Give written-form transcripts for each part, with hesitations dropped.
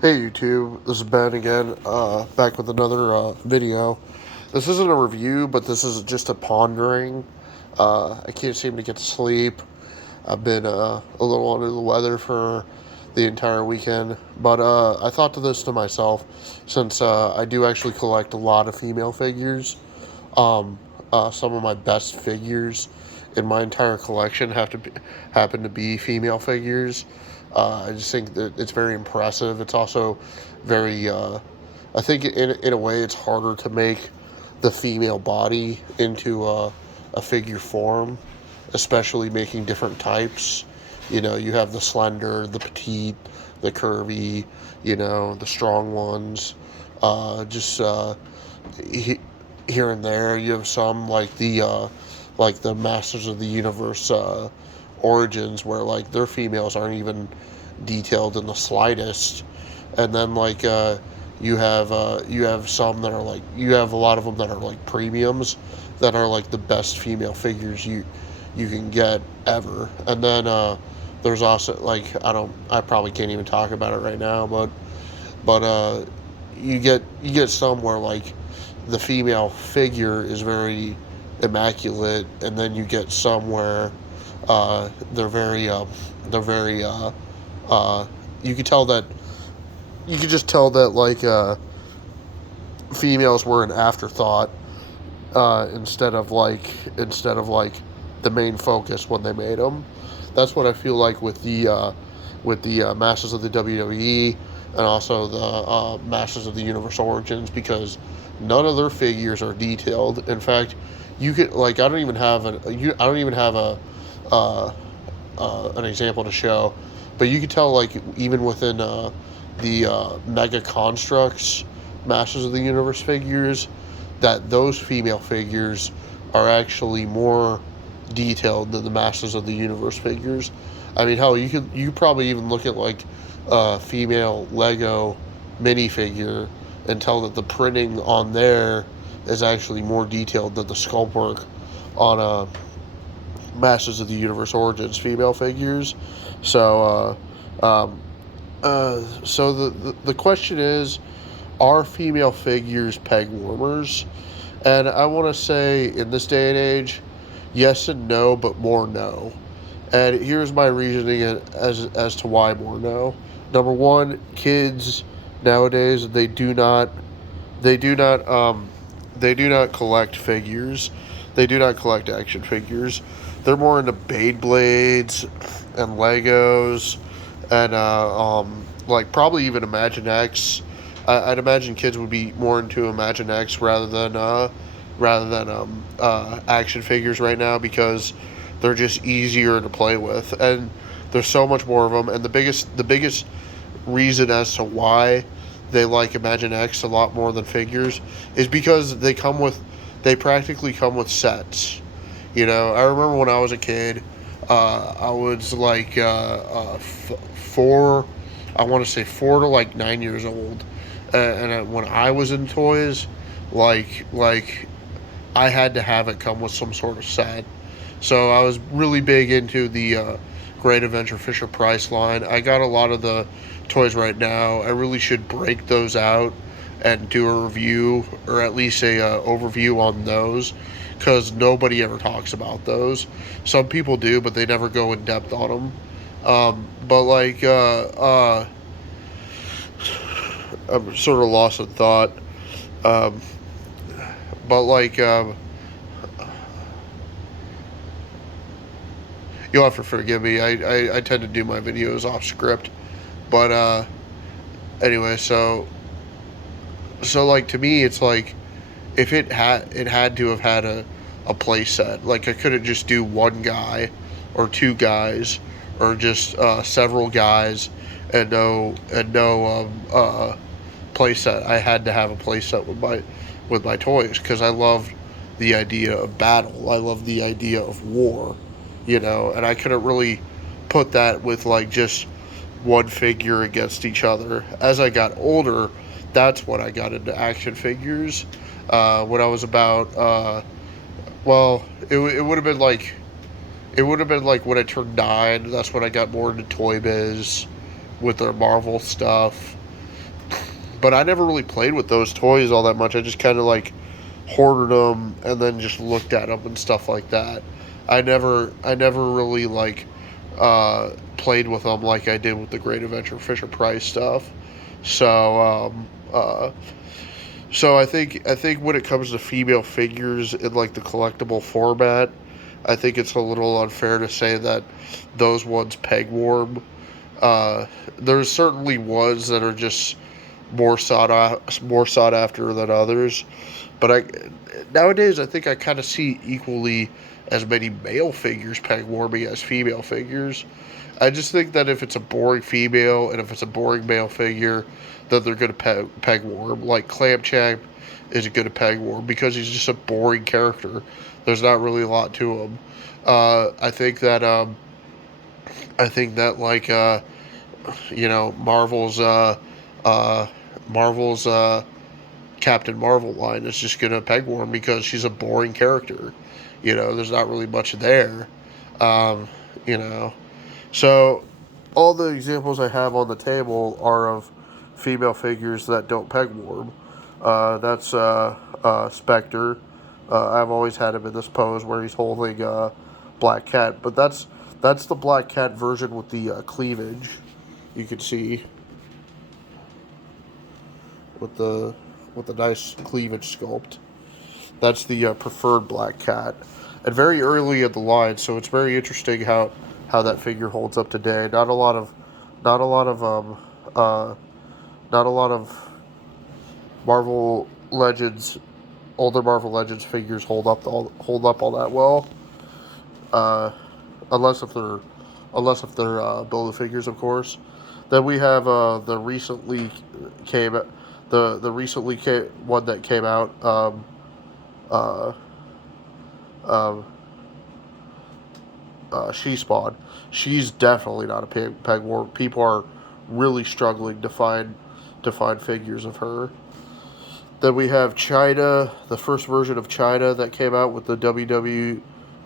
Hey YouTube, this is Ben again, back with another video. This isn't a review, but this is just a pondering. I can't seem to get to sleep. I've been a little under the weather for the entire weekend, but I thought to this to myself, since I do actually collect a lot of female figures. Some of my best figures in my entire collection happen to be female figures. I just think that it's very impressive. It's also very. I think in a way it's harder to make the female body into a figure form, especially making different types. You know, you have the slender, the petite, the curvy. You know, the strong ones. Just here and there. You have some like the Masters of the Universe origins, where like their females aren't even detailed in the slightest, and then you have some that are like you have a lot of them that are like premiums that are like the best female figures you can get ever, and then there's also like I probably can't even talk about it right now, but you get some where like the female figure is very immaculate, and then you get some where they're very you could tell that you could just tell that females were an afterthought instead of like the main focus when they made them. That's what I feel like with the Masters of the WWE and also the Masters of the Universe Origins, because none of their figures are detailed. In fact, you could like I don't even have an example to show, but you could tell like even within the Mega Constructs Masters of the Universe figures that those female figures are actually more detailed than the Masters of the Universe figures. I mean, hell, you probably even look at like a female Lego minifigure and tell that the printing on there is actually more detailed than the sculpt work on Masters of the Universe Origins female figures. So, so the question is, are female figures peg warmers? And I want to say, in this day and age, yes and no, but more no. And here's my reasoning as to why more no. Number one, kids nowadays they do not they do not collect figures. They do not collect action figures. They're more into Beyblades and Legos and like probably even Imagine-X. I'd imagine kids would be more into Imagine-X rather than action figures right now, because they're just easier to play with, and there's so much more of them. And the biggest reason as to why they like Imagine X a lot more than figures is because they practically come with sets. You know, I remember when I was a kid, I was like four, I want to say 4 to like 9 years old, and when I was in toys, like I had to have it come with some sort of set. So I was really big into the Great Adventure Fisher Price line. I got a lot of the toys right now. I really should break those out and do a review, or at least a overview on those, because nobody ever talks about those. Some people do, but they never go in depth on them. But like I'm sort of lost in thought. Um, but like you'll have to forgive me. I tend to do my videos off script, but anyway, so like to me, it's like if it had to have had a play set. Like I couldn't just do one guy or two guys or just several guys and no play set. I had to have a play set with my toys, because I loved the idea of battle. I loved the idea of war, you know, and I couldn't really put that with like just one figure against each other. As I got older, that's when I got into action figures. When I was about, well, it would have been like, it would have been like when I turned 9. That's when I got more into Toy Biz with their Marvel stuff. But I never really played with those toys all that much. I just kind of like hoarded them and then just looked at them and stuff like that. I never really like played with them like I did with the Great Adventure Fisher Price stuff. So so I think when it comes to female figures in like the collectible format, I think it's a little unfair to say that those ones peg warm. There's certainly ones that are just more sought after than others, but nowadays I think I kind of see equally as many male figures peg warming as female figures. I just think that if it's a boring female and if it's a boring male figure, that they're going to peg warm. Like Clam Champ is going to peg warm because he's just a boring character. There's not really a lot to him. I think that like Marvel's uh, Marvel's Captain Marvel line is just gonna peg warm because she's a boring character. There's not really much there. Um, you know, so all the examples I have on the table are of female figures that don't peg warm. That's Spectre. I've always had him in this pose where he's holding Black Cat, but that's the Black Cat version with the cleavage. You can see with the nice cleavage sculpt. That's the preferred Black Cat, and very early in the line, so it's very interesting how that figure holds up today. Not a lot of uh, not a lot of Marvel Legends, older Marvel Legends figures hold up all that well. Uh, unless if they're build a figures, of course. Then we have came the recently one that came out. Uh, um, She Spawn. She's definitely not a peg war. People are really struggling to find figures of her. Then we have China, the first version of China that came out with the WWE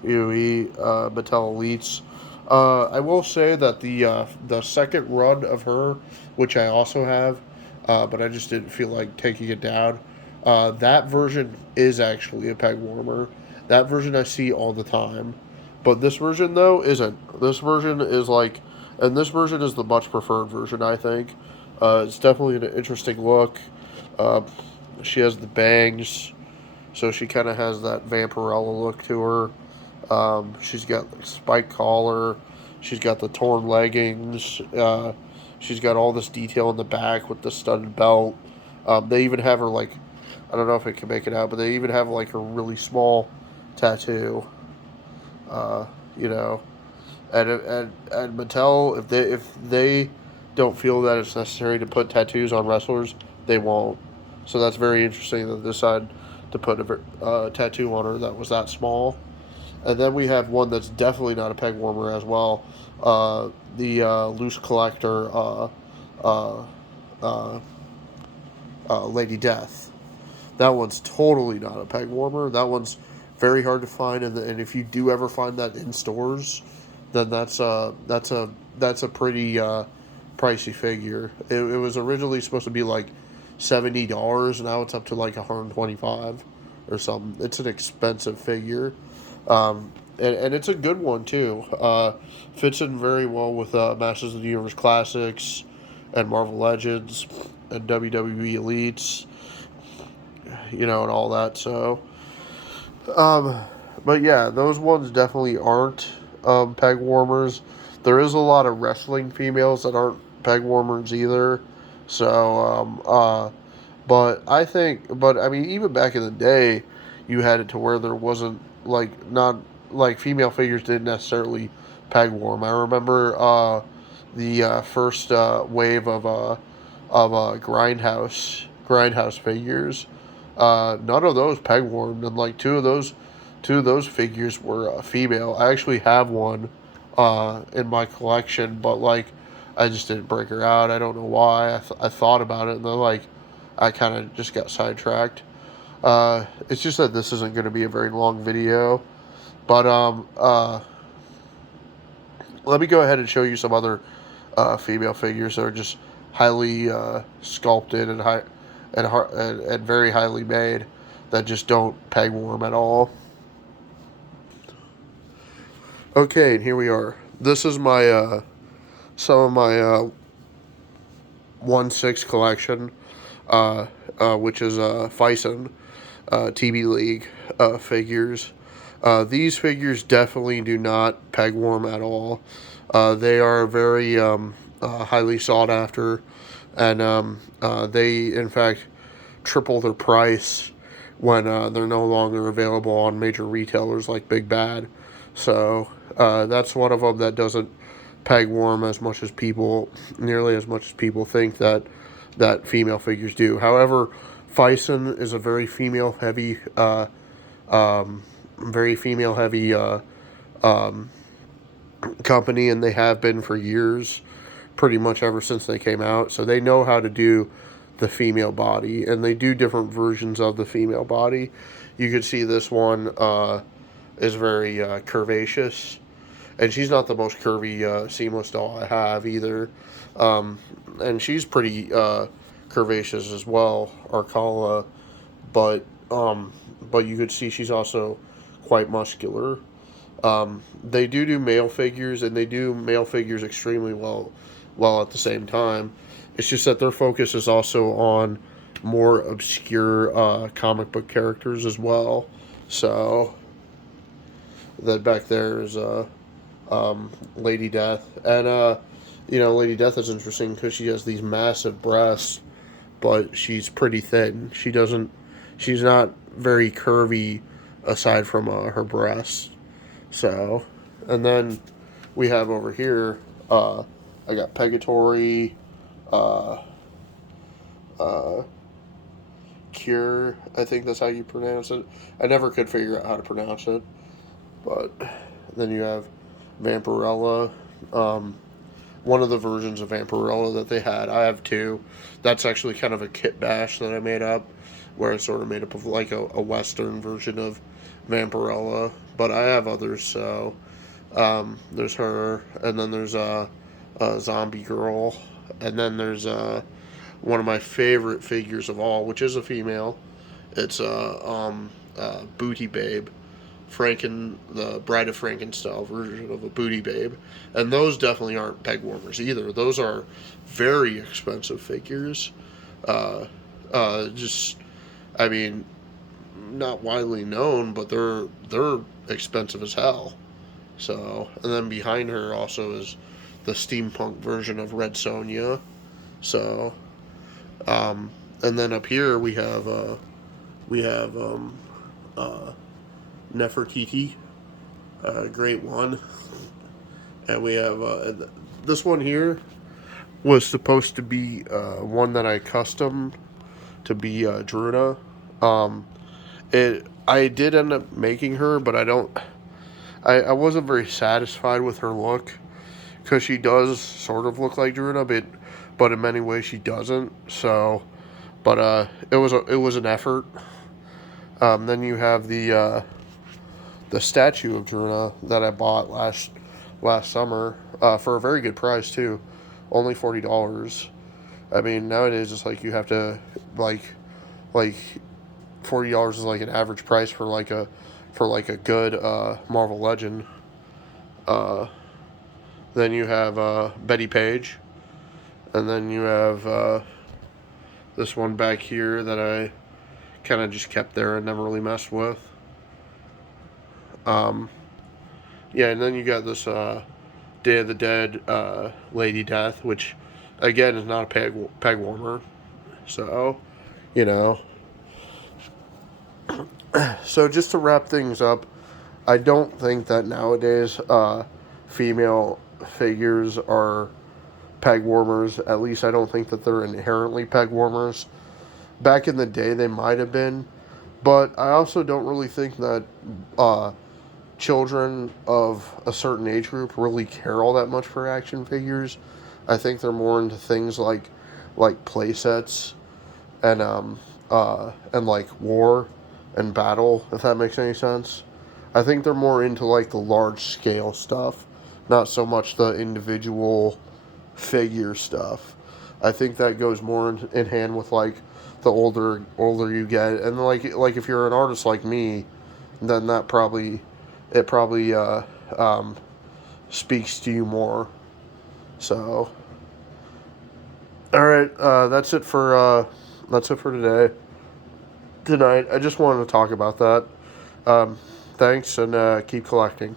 Mattel Elites. I will say that the second run of her, which I also have, but I just didn't feel like taking it down. That version is actually a peg warmer. That version I see all the time, but this version though isn't. This version is like, and this version is the much preferred version. I think it's definitely an interesting look. Uh, she has the bangs, so she kind of has that Vampirella look to her. She's got like spike collar. She's got the torn leggings. She's got all this detail in the back with the studded belt. They even have her like, I don't know if it can make it out, but they even have like a really small tattoo. Uh, you know, and Mattel, if they don't feel that it's necessary to put tattoos on wrestlers, they won't. So that's very interesting that they decided to put a tattoo on her that was that small. And then we have one that's definitely not a peg warmer as well. The loose collector, uh, uh, Lady Death. That one's totally not a peg warmer. That one's very hard to find, and if you do ever find that in stores, then that's a pretty pricey figure. It was originally supposed to be like $70. Now it's up to like 125 or something. It's an expensive figure. And it's a good one too. Fits in very well with Masters of the Universe Classics and Marvel Legends and WWE Elites, and all that. So, um, but yeah, those ones definitely aren't peg warmers. There is a lot of wrestling females that aren't peg warmers either. So, but I mean, even back in the day, you had it to where there wasn't like not like female figures didn't necessarily peg warm. I remember the first wave of grindhouse figures. None of those peg warmed, and like two of those figures were female. I actually have one in my collection, but like I just didn't break her out. I don't know why. I thought about it, and then like I kind of just got sidetracked. It's just that this isn't going to be a very long video, but let me go ahead and show you some other female figures that are just highly sculpted and and very highly made that just don't peg warm at all. Okay, and here we are. This is my some of my 1/6 collection, which is Fison TB League figures. These figures definitely do not peg warm at all. They are very highly sought after, and they, in fact, triple their price when they're no longer available on major retailers like Big Bad. So that's one of them that doesn't peg warm as much as people, nearly as much as people think that female figures do. However, Fison is a very female heavy, very female heavy company, and they have been for years, pretty much ever since they came out. So they know how to do the female body, and they do different versions of the female body. You can see this one is very curvaceous, and she's not the most curvy seamless doll I have either. And she's pretty curvaceous as well, Arcala, but but you could see she's also quite muscular. They do male figures, and they do male figures extremely well at the same time. It's just that their focus is also on more obscure comic book characters as well. So that back there is Lady Death, and Lady Death is interesting because she has these massive breasts, but she's pretty thin. She's not very curvy aside from her breasts. So, and then we have over here, I got Pegatory, Cure, I think that's how you pronounce it. I never could figure out how to pronounce it. But then you have Vampirella. One of the versions of Vampirella that they had, I have two. That's actually kind of a kit bash that I made up, where it's sort of made up of like a Western version of Vampirella. But I have others, so there's her, and then there's a Zombie Girl, and then there's one of my favorite figures of all, which is a female. It's Booty Babe. The Bride of Frankenstein version of a Booty Babe. And those definitely aren't peg warmers either. Those are very expensive figures. Just, I mean, not widely known, but they're expensive as hell. So, and then behind her also is the steampunk version of Red Sonja. So, and then up here we have Nefertiti, great one, and we have this one here was supposed to be one that I customed to be Druna. I did end up making her, but I wasn't very satisfied with her look, because she does sort of look like Druna, but in many ways she doesn't. So, but it was an effort. Then you have the statue of Druna that I bought last summer for a very good price too, only $40. I mean, nowadays it's like you have to like $40 is like an average price for like a good Marvel Legend. Then you have Betty Page, and then you have this one back here that I kind of just kept there and never really messed with. Yeah, and then you got this Day of the Dead Lady Death, which again is not a peg warmer. So, you know. So just to wrap things up, I don't think that nowadays female figures are peg warmers. At least I don't think that they're inherently peg warmers. Back in the day, they might have been, but I also don't really think that children of a certain age group really care all that much for action figures. I think they're more into things like play sets and like war and battle, if that makes any sense. I think they're more into like the large scale stuff, not so much the individual figure stuff. I think that goes more in hand with like the older you get, and like if you're an artist like me, then it probably speaks to you more. So, all right, that's it for today. Tonight, I just wanted to talk about that. Thanks, and keep collecting.